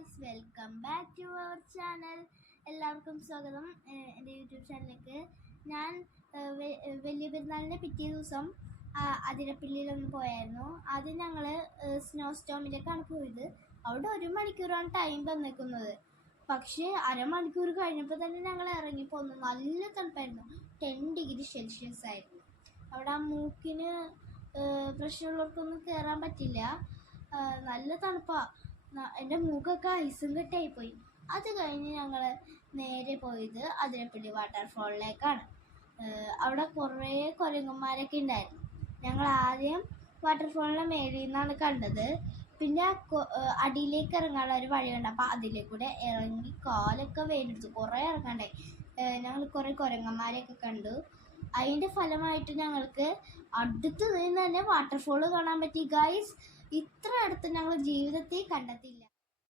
Guys, welcome back to our channel. എല്ലാവർക്കും സ്വാഗതം എൻ്റെ യൂട്യൂബ് ചാനലിലേക്ക്. ഞാൻ വലിയ പെരുന്നാളിൻ്റെ പിറ്റേ ദിവസം അതിരപ്പള്ളിയിലൊന്ന് പോയായിരുന്നു. ആദ്യം ഞങ്ങൾ സ്നോ സ്റ്റോമിലേക്കാണ് പോയത്. അവിടെ 1 മണിക്കൂറാണ് ടൈം തന്നേക്കുന്നത്. പക്ഷേ അരമണിക്കൂർ കഴിഞ്ഞപ്പോൾ തന്നെ ഞങ്ങൾ ഇറങ്ങിപ്പോന്നു. നല്ല തണുപ്പായിരുന്നു. 10 ഡിഗ്രി സെൽഷ്യസ് ആയിരുന്നു. അവിടെ ആ മൂക്കിന് പ്രശ്നമുള്ളവർക്കൊന്നും കയറാൻ പറ്റില്ല. നല്ല തണുപ്പാണ്. എൻ്റെ മൂക്കൊക്കെ ഐസും കെട്ടായിപ്പോയി. അത് കഴിഞ്ഞ് ഞങ്ങൾ നേരെ പോയത് അതിരപ്പള്ളി വാട്ടർഫോളിലേക്കാണ്. അവിടെ കുറേ കുരങ്ങന്മാരൊക്കെ ഉണ്ടായിരുന്നു. ഞങ്ങൾ ആദ്യം വാട്ടർഫോളിൻ്റെ മേളിൽ നിന്നാണ് കണ്ടത്. പിന്നെ അടിയിലേക്ക് ഇറങ്ങാനുള്ള ഒരു വഴിയുണ്ട്. അപ്പോൾ അതിലേക്കൂടെ ഇറങ്ങി കാലൊക്കെ വേണ്ടെടുത്തു. കുറേ ഇറങ്ങണ്ടേ. ഞങ്ങൾ കുറേ കുരങ്ങന്മാരെയൊക്കെ കണ്ടു. അതിൻ്റെ ഫലമായിട്ട് ഞങ്ങൾക്ക് അടുത്ത് നിന്ന് തന്നെ വാട്ടർഫോൾ കാണാൻ പറ്റി. ഗൈസ്, ഇത്ര അടുത്ത് ഞങ്ങൾ ജീവിതത്തിൽ കണ്ടെത്തിയില്ല.